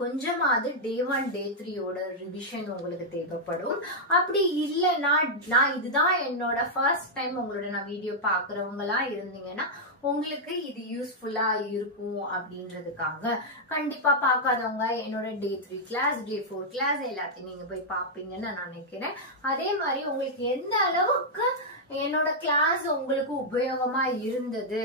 கொஞ்சமாவது டே 1 டே 3யோட ரிவிஷன் உங்களுக்கு தேவைப்படும். அப்படி இல்லைன்னா, நான் இதுதான் என்னோட ஃபர்ஸ்ட் டைம் உங்களோட நான் வீடியோ பாக்குறவங்களா இருந்தீங்கன்னா உங்களுக்கு இது யூஸ்ஃபுல்லா இருக்கும் அப்படின்றதுக்காக. கண்டிப்பா பார்க்காதவங்க என்னோட Day 3 கிளாஸ், Day 4 கிளாஸ் எல்லாத்தையும் நீங்க போய் பார்ப்பீங்கன்னு நான் நினைக்கிறேன். அதே மாதிரி உங்களுக்கு எந்த அளவுக்கு என்னோட கிளாஸ் உங்களுக்கு உபயோகமா இருந்தது,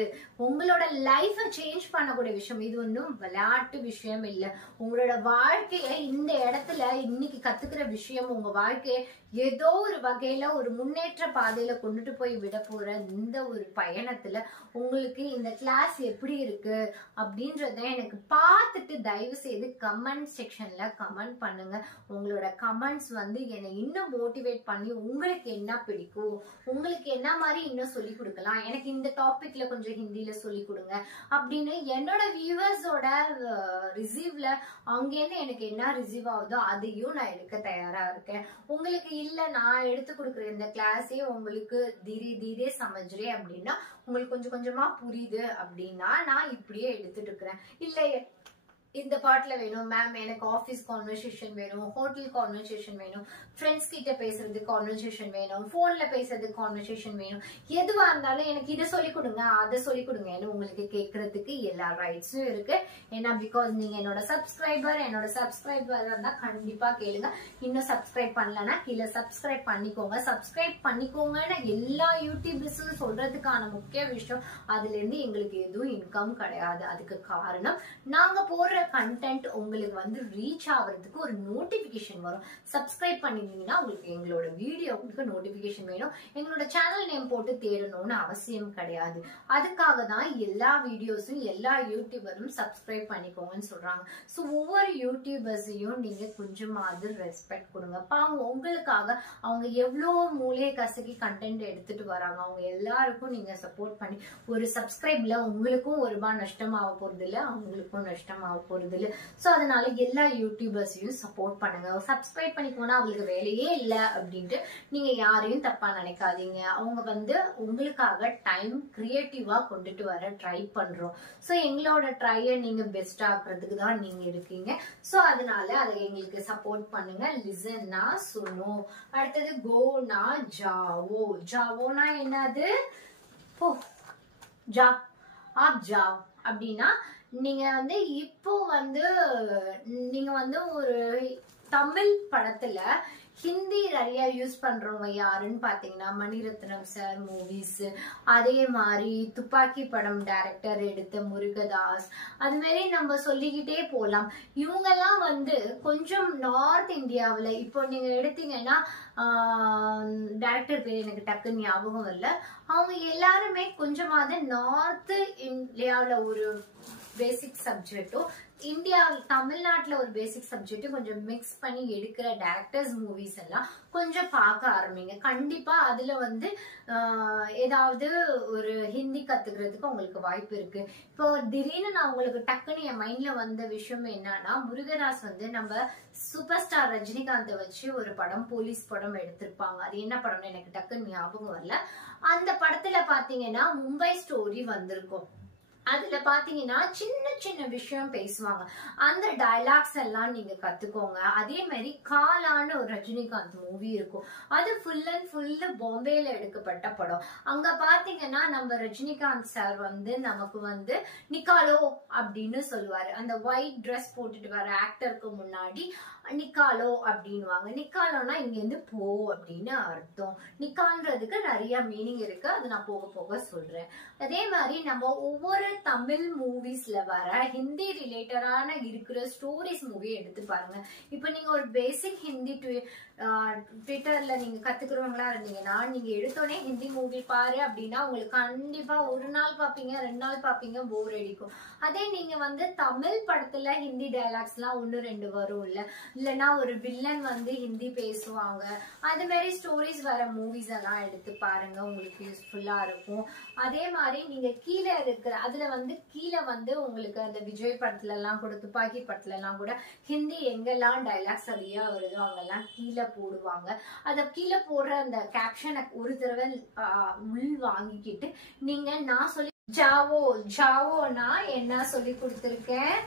உங்களோட லைஃப சேஞ்ச் பண்ணக்கூடிய விஷயம், இது ஒன்றும் விளையாட்டு விஷயம் இல்லை. உங்களோட வாழ்க்கைய இந்த இடத்துல இன்னைக்கு கத்துக்கிற விஷயம் உங்க வாழ்க்கைய ஏதோ ஒரு வகையில ஒரு முன்னேற்ற பாதையில கொண்டுட்டு போய் விட போற இந்த ஒரு பயணத்துல உங்களுக்கு இந்த கிளாஸ் எப்படி இருக்கு அப்படின்றத எனக்கு பார்த்துட்டு தயவு செய்து கமெண்ட் செக்ஷன்ல கமெண்ட் பண்ணுங்க. உங்களோட கமெண்ட்ஸ் என்னை இன்னும் மோட்டிவேட் பண்ணி உங்களுக்கு என்ன பிடிக்கும், உங்களுக்கு என்ன மாதிரி இன்னும் சொல்லி கொடுக்கலாம், எனக்கு இந்த டாபிக்ல கொஞ்சம் ஹிந்தியில சொல்லி கொடுங்க அப்படின்னு என்னோட வியூவர்ஸோட ரிசீவ்ல அங்கேருந்து எனக்கு என்ன ரிசீவ் ஆகுதோ அதையும் நான் எடுக்க தயாரா இருக்கேன். உங்களுக்கு இல்ல நான் எடுத்து கொடுக்குற இந்த கிளாஸே உங்களுக்கு தீரே தீரே சமஜ்ரே அப்படின்னா, உங்களுக்கு கொஞ்சம் கொஞ்சமா புரியுது அப்படின்னா நான் இப்படியே எடுத்துட்டு இருக்கிறேன். இல்ல இந்த பாட்டுல வேணும் மேம், எனக்கு ஆஃபீஸ் கான்வர்சேஷன் வேணும், ஹோட்டல் கான்வர்சேஷன் வேணும், ஃப்ரெண்ட்ஸ் கிட்ட பேசுறதுக்கு கான்வர்சேஷன் வேணும், போன்ல பேசுறதுக்கு கான்வர்சேஷன் வேணும், எதுவா இருந்தாலும் எனக்கு இதை சொல்லி கொடுங்க அதை சொல்லி கொடுங்கன்னு உங்களுக்கு கேட்கறதுக்கு எல்லா ரைட்ஸும் இருக்கு. ஏன்னா பிகாஸ் நீங்க என்னோட சப்ஸ்கிரைபர் இருந்தா கண்டிப்பா கேளுங்க. இன்னும் சப்ஸ்கிரைப் பண்ணலன்னா கீழே சப்ஸ்கிரைப் பண்ணிக்கோங்க. சப்ஸ்கிரைப் பண்ணிக்கோங்கன்னு எல்லா யூடியூபர்ஸும் சொல்றதுக்கான முக்கிய விஷயம், அதுல இருந்து எங்களுக்கு எதுவும் இன்கம் கிடையாது. அதுக்கு காரணம் நாங்க போடுற கண்டென்ட் உங்களுக்கு ரீச் ஆகிறதுக்கு ஒரு நோட்டிபிகேஷன் வரும். சப்ஸ்கிரைப் பண்ணிருந்தீங்கன்னா உங்களுக்கு எங்களோட வீடியோவுக்கு நோட்டிபிகேஷன் வேணும். எங்களோட சேனல் நேம் போட்டு தேடணும்னு அவசியம் கிடையாது. அதுக்காக தான் எல்லா வீடியோஸும் எல்லா யூடியூபரும் சப்ஸ்கிரைப் பண்ணிக்கோங்கன்னு சொல்றாங்க. ஸோ ஒவ்வொரு யூடியூபர்ஸையும் நீங்க கொஞ்சமாவது ரெஸ்பெக்ட் கொடுங்க. பாவம் உங்களுக்காக அவங்க எவ்வளோ மூளையை கசக்கி கண்டென்ட் எடுத்துட்டு வராங்க. அவங்க எல்லாருக்கும் நீங்க சப்போர்ட் பண்ணி ஒரு சப்ஸ்கிரைப்ல உங்களுக்கும் ஒரு ரூபாய் நஷ்டமாக போறது இல்லை, அவங்களுக்கும் நஷ்டமாக போறது இல்லை. சோ அதனால எல்லா யூடியூபர்ஸையும் சப்போர்ட் பண்ணுங்க. சப்ஸ்கிரைப் பண்ணிக்கோனா அவங்களுக்கு வேலையே இல்லை அப்படின்ட்டு நீங்க யாரையும் தப்பா நினைக்காதீங்க. அவங்க உங்களுக்காக டைம் கிரியேட்டிவா கொண்டுட்டு வர ட்ரை பண்றோம். சோ எங்களோட ட்ரையை நீங்க பெஸ்ட் ஆக்குறதுக்கு தான் நீங்க இருக்கீங்க. சோ அதனால அதை எங்களுக்கு சப்போர்ட் பண்ணுங்க. லிசன்னா சுனோ. அடுத்தது கோனா ஜாவோ. ஜாவோனா என்னது? ஜா ஆப் ஜாவ் அப்படின்னா நீங்க இப்போ நீங்க ஒரு தமிழ் படத்துல ஹிந்தி நிறைய யூஸ் பண்றவங்க யாருன்னு பாத்தீங்கன்னா மணிரத்னம் சார் மூவிஸ், அதே மாதிரி துப்பாக்கி படம் டைரக்டர் எடுத்த முருகதாஸ், அது மாதிரி நம்ம சொல்லிக்கிட்டே போலாம். இவங்கெல்லாம் கொஞ்சம் நார்த் இந்தியாவில் இப்போ நீங்க எடுத்தீங்கன்னா டைரக்டர் பேர் எனக்கு டக்குன்னு ஞாபகம் இல்லை. அவங்க எல்லாருமே கொஞ்சமாவது நார்த் இந்தியாவில் ஒரு பேசிக் சப்ஜெக்டும் தமிழ்நாட்டுல ஒரு பேசிக் சப்ஜெக்டும் கொஞ்சம் மிக்ஸ் பண்ணி எடுக்கிற டைரக்டர்ஸ் மூவிஸ் எல்லாம் கொஞ்சம் பார்க்க ஆரம்பிங்க. கண்டிப்பா அதுல ஏதாவது ஒரு ஹிந்தி கத்துக்கிறதுக்கு உங்களுக்கு வாய்ப்பு இருக்கு. இப்போ திடீர்னு நான் உங்களுக்கு டக்குன்னு என் மைண்ட்ல வந்த விஷயம் என்னன்னா, முருகதாஸ் நம்ம சூப்பர் ஸ்டார் ரஜினிகாந்தை வச்சு ஒரு படம் போலீஸ் படம் எடுத்திருப்பாங்க. அது என்ன படம்னு எனக்கு டக்குன்னு ஞாபகம் வரல. அந்த படத்துல பாத்தீங்கன்னா மும்பை ஸ்டோரி வந்திருக்கும். அதுல பாத்தீங்கன்னா சின்ன சின்ன விஷயம் பேசுவாங்க. அந்த டைலாக்ஸ் எல்லாம் நீங்க கத்துக்கோங்க. அதே மாதிரி காலான்னு ஒரு ரஜினிகாந்த் மூவி இருக்கும். அது ஃபுல் அண்ட் ஃபுல் பாம்பேல எடுக்கப்பட்ட படம். அங்க பாத்தீங்கன்னா நம்ம ரஜினிகாந்த் சார் நமக்கு நிக்காலோ அப்படின்னு சொல்லுவாரு. அந்த ஒயிட் ட்ரெஸ் போட்டுட்டு வர ஆக்டருக்கு முன்னாடி நிக்காலோ அப்படின்வாங்க. நிக்காலோனா இங்க இருந்து போ அப்படின்னு அர்த்தம். நிக்கால்ன்றதுக்கு நிறைய மீனிங் இருக்கு, அது நான் போக போக சொல்றேன். அதே மாதிரி நம்ம ஒவ்வொரு தமிழ் மூவிஸ்ல வர ஹிந்தி ரிலேட்டடான இருக்கிற ஸ்டோரிஸ் மூவி எடுத்து பாருங்க. இப்ப நீங்க ஒரு பேசிக் ஹிந்தி ட்விட்டர்ல நீங்க கத்துக்கிறவங்களா இருந்தீங்கன்னா நீங்க எடுத்தோடனே ஹிந்தி மூவி பாரு அப்படின்னா உங்களுக்கு கண்டிப்பா ஒரு நாள் பாப்பீங்க, 2 நாள் பாப்பீங்க, போர் அடிக்கும். அதே நீங்க தமிழ் படத்துல ஹிந்தி டைலாக்ஸ் எல்லாம் 1-2 வரும் இல்லைன்னா ஒரு வில்லன் ஹிந்தி பேசுவாங்க. அது மாதிரி ஸ்டோரிஸ் வர மூவிஸ் எல்லாம் எடுத்து பாருங்க, உங்களுக்கு யூஸ்ஃபுல்லா இருக்கும். அதே மாதிரி நீங்க கீழே இருக்கிற அதுல கீழே உங்களுக்கு அந்த விஜய் படத்துல எல்லாம் கூட துப்பாக்கி படத்துல எல்லாம் கூட ஹிந்தி எங்கெல்லாம் டைலாக்ஸ் சரியா வருதோ அங்கெல்லாம் கீழே போடுவாங்க. அத கீழே போடுற அந்த கேப்ஷனை ஒரு தடவை உள் வாங்கிக்கிட்டு நீங்க நான் சொல்லி ஜாவோனா என்ன சொல்லி கொடுத்திருக்கேன்,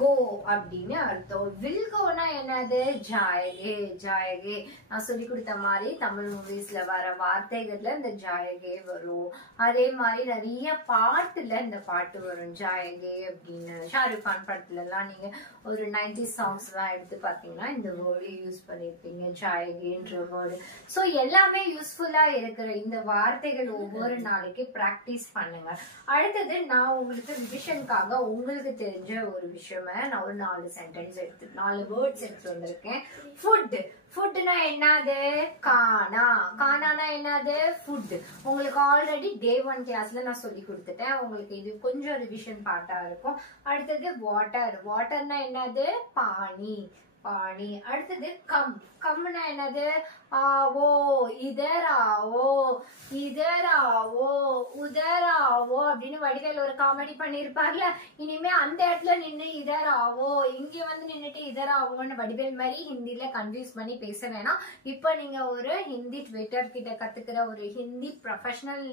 கோ அப்படின்னு அர்த்தம். வில் கோனா என்னது? ஜாயகே. ஜாயகே நான் சொல்லி கொடுத்த மாதிரி தமிழ் மூவிஸ்ல வர வார்த்தைகள்ல இந்த ஜாயகே வரும். அதே மாதிரி நிறைய பாட்டுல இந்த பாட்டு வரும் ஜாயகே அப்படின்னு. ஷாருக் கான் படத்துல எல்லாம் நீங்க ஒரு 90s சாங்ஸ் எல்லாம் எடுத்து பாத்தீங்கன்னா இந்த வேர்டு யூஸ் பண்ணிருப்பீங்க, ஜாயகேன்ற வேர்டு. சோ எல்லாமே யூஸ்ஃபுல்லா இருக்கிற இந்த வார்த்தைகள் ஒவ்வொரு நாளைக்கு பிராக்டிஸ் பண்ணுங்க. அடுத்தது நான் உங்களுக்கு ரிவிஷனுக்காக உங்களுக்கு தெரிஞ்ச ஒரு விஷயம் நான் ஒரு 4 சென்டென்ஸ் எடுத்து 4 வேர்ட்ஸ் எடுத்து வந்திருக்கேன். ஃபுட். ஃபுட்னா என்னது? கானா. கானானா என்னது? ஃபுட். உங்களுக்கு ஆல்ரெடி டே 1 கிளாஸ்ல நான் சொல்லி கொடுத்துட்டேன். உங்களுக்கு இது கொஞ்சம் ரிவிஷன் பார்ட்டா இருக்கும். அடுத்தது வாட்டர். வாட்டர்னா என்னது? பானி. பானி. அடுத்தது கம். கம்னா என்னது? ஆவோ. இதர் ஆவோ. இதர் ஆவோ. உதர் ஆவோ அப்படின்னு வடிவேல் ஒரு காமெடி பண்ணிருப்பார்ல. இனிமே அந்த இடத்துல நின்று இதர் ஆவோ, இங்க வந்து நின்னுட்டு இதர் ஆவோன்னு வடிவேல் மாதிரி ஹிந்தில கன்ஃபியூஸ் பண்ணி பேச வேணாம். இப்ப நீங்க ஒரு ஹிந்தி ட்விட்டர் கிட்ட கத்துக்கிற ஒரு ஹிந்தி ப்ரொஃபஷனல்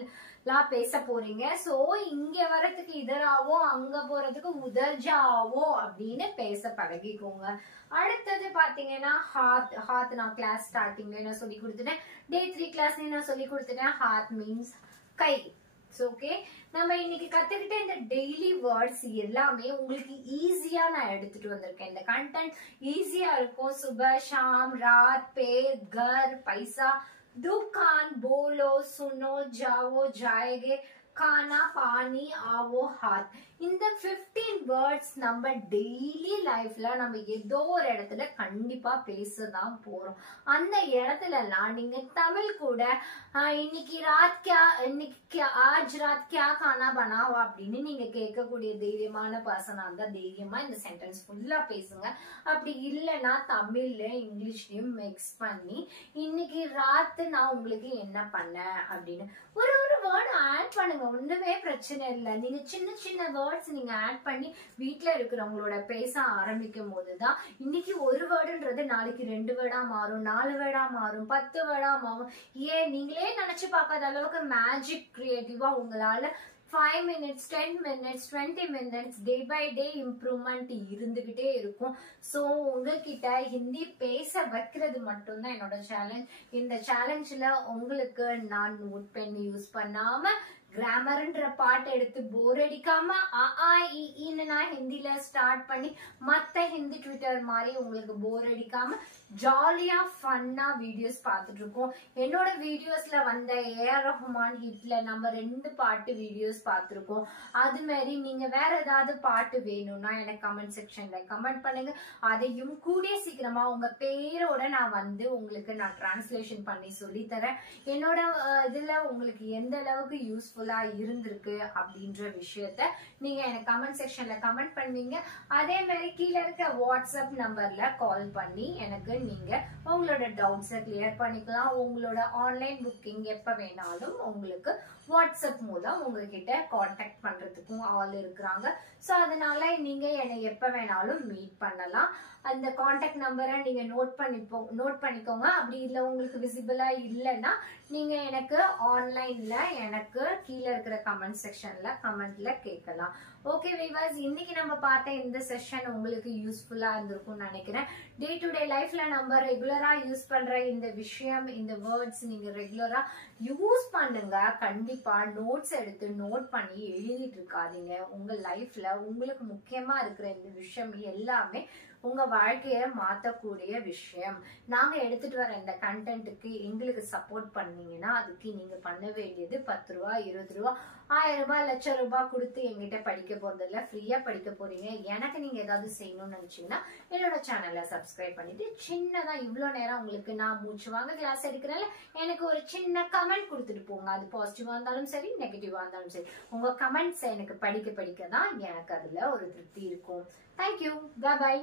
பேச போறீங்க. சோ இங்க வரதுக்கு இதராவோ, அங்க போறதுக்கு உதர்ஜாவோ அப்படின்னு பேச பழகிக்கோங்க. அடுத்தது பாத்தீங்கன்னா ஹாத். ஹாத் நான் கிளாஸ் ஸ்டார்டிங்ல நான் சொல்லி கொடுத்துட்டேன். டே 3 கிளாஸ்ல நான் சொல்லி கொடுத்துட்டேன். ஹாத் மீன்ஸ் கை. ஓகே, நம்ம இன்னைக்கு கத்துக்கிட்ட இந்த டெய்லி வேர்ட்ஸ் எல்லாமே உங்களுக்கு ஈஸியா நான் எடுத்துட்டு வந்திருக்கேன். இந்த கண்டென்ட் ஈஸியா இருக்கும். சுப, ஷாம், ராத், பேர், கர், பைசா, दुकान, बोलो, सुनो, जाओ, जाएंगे, खाना, पानी, आओ, हाथ. இந்த 15 வேர்ட்ஸ் நம்ம டெய்லி லைஃப்ல நம்ம ஏதோ ஒரு இடத்துல கண்டிப்பா பேசதான் போறோம். அந்த இடத்துலலாம் நீங்க தமிழ் கூட இன்னைக்கு ராத் கியா, இன்னைக்கு ஆஜ் ராத் கியா கானா பனாவா அப்படின்னு நீங்க கேட்கக்கூடிய தைரியமான பர்சனா இருந்தா தைரியமா இந்த சென்டென்ஸ் ஃபுல்லா பேசுங்க. அப்படி இல்லைன்னா தமிழ்ல இங்கிலீஷ்லயும் மிக்ஸ் பண்ணி இன்னைக்கு ராத்து நான் உங்களுக்கு என்ன பண்ணேன் அப்படின்னு ஒரு வேர்டு ஆட் பண்ணுங்க. ஒண்ணுமே பிரச்சனை இல்லை. நீங்க சின்ன சின்ன வேர்ட்ஸ் நீங்க ஆட் பண்ணி வீட்டுல இருக்கிறவங்களோட பேச ஆரம்பிக்கும் போதுதான் இன்னைக்கு ஒரு வேர்டுன்றது நாளைக்கு 2 வேர்டா மாறும், 4 வேர்டா மாறும், 10 வேர்டா மாறும். ஏன் நீங்களே நினைச்சு பார்க்காத அளவுக்கு மேஜிக் கிரியேட்டிவா உங்களால 5 minutes, 10 minutes, 20 minutes day by day improvement இருந்துகிட்டே இருக்கும். ஸோ உங்ககிட்ட ஹிந்தி பேச வைக்கிறது மட்டும்தான் என்னோட சேலஞ்ச். இந்த சேலஞ்சில் உங்களுக்கு நான் நோட் பென் யூஸ் பண்ணாம கிராமர்ன்ற பாட்டு எடுத்து போர் அடிக்காம நான் ஹிந்தில ஸ்டார்ட் பண்ணி மத்த ஹிந்தி ட்விட்டர் மாதிரி உங்களுக்கு போர் அடிக்காம ஜாலியா ஃபன்னா வீடியோஸ் பார்த்துட்டு இருக்கோம். என்னோட வீடியோஸ்ல வந்த ஏஆர் ரஹ்மான் ஹிட்ல நம்ம 2 பாட்டு வீடியோஸ் பார்த்துருக்கோம். அது மாதிரி நீங்க வேற ஏதாவது பாட்டு வேணும்னா எனக்கு கமெண்ட் செக்ஷன்ல கமெண்ட் பண்ணுங்க. அதையும் கூடிய சீக்கிரமா உங்க பேரோட நான் வந்து உங்களுக்கு நான் டிரான்ஸ்லேஷன் பண்ணி சொல்லி தரேன். என்னோட இதுல உங்களுக்கு எந்த அளவுக்கு யூஸ்ஃபுல்லா இருந்திருக்கு அப்படின்ற விஷயத்த நீங்க எனக்கு கமெண்ட் செக்ஷன்ல கமெண்ட் பண்ணுவீங்க. அதே மாதிரி கீழே இருக்க வாட்ஸ்அப் நம்பர்ல கால் பண்ணி எனக்கு நீங்க உங்களோட டவுட்ஸை கிளியர் பண்ணிக்கலாம். உங்களோட ஆன்லைன் புக்கிங் எப்ப வேணாலும் உங்களுக்கு வாட்ஸ்அப் மூலம் உங்ககிட்ட கான்டாக்ட் பண்றதுக்கும் ஆள் இருக்கிறாங்க. ஸோ அதனால நீங்க என்னை எப்ப வேணாலும் மீட் பண்ணலாம். அந்த கான்டாக்ட் நம்பரை நீங்க நோட் பண்ணிக்கோங்க. அப்படி இல்லை உங்களுக்கு விசிபிளா இல்லைன்னா நீங்க எனக்கு ஆன்லைன்ல எனக்கு கீழே இருக்கிற கமெண்ட் செக்ஷன்ல கமெண்ட்ல கேட்கலாம். ஓகே வீவர்ஸ், இன்னைக்கு நம்ம பார்த்த இந்த செஷன் உங்களுக்கு யூஸ்ஃபுல்லா இருந்திருக்கும்னு நினைக்கிறேன். டே டு டே லைஃப்ல நம்ம ரெகுலரா யூஸ் பண்ற இந்த விஷயம், இந்த வேர்ட்ஸ் நீங்க ரெகுலரா யூஸ் பண்ணுங்க. கண்டிப்பா நோட்ஸ் எடுத்து நோட் பண்ணி எழுதிட்டு இருக்காதீங்க. உங்க லைஃப்ல உங்களுக்கு முக்கியமா இருக்கிற இந்த விஷயம் எல்லாமே உங்க வாழ்க்கைய மாத்தக்கூடிய விஷயம். நாங்க எடுத்துட்டு வர இந்த கண்டென்ட்டுக்கு எங்களுக்கு சப்போர்ட் பண்ணீங்கன்னா அதுக்கு நீங்க பண்ண வேண்டியது 10 ரூபா, 20 ரூபா, 1000 ரூபாய், 1,00,000 ரூபாய் கொடுத்து எங்கிட்ட படிக்க போறதில்ல, ஃப்ரீயா படிக்க போறீங்க. எனக்கு நீங்க ஏதாவது செய்யணும்னு நினைச்சீங்கன்னா என்னோட சேனலை சப்ஸ்கிரைப் பண்ணிட்டு சின்னதா இவ்வளவு நேரம் உங்களுக்கு நான் மூச்சு வாங்க கிளாஸ் எடுக்கிறேன்ல எனக்கு ஒரு சின்ன கமெண்ட் கொடுத்துட்டு போங்க. அது பாசிட்டிவா இருந்தாலும் சரி, நெகட்டிவா இருந்தாலும் சரி. உங்க கமெண்ட்ஸ் எனக்கு படிக்க தான் எனக்கு அதுல ஒரு திருப்தி இருக்கும். தேங்க்யூ. பை.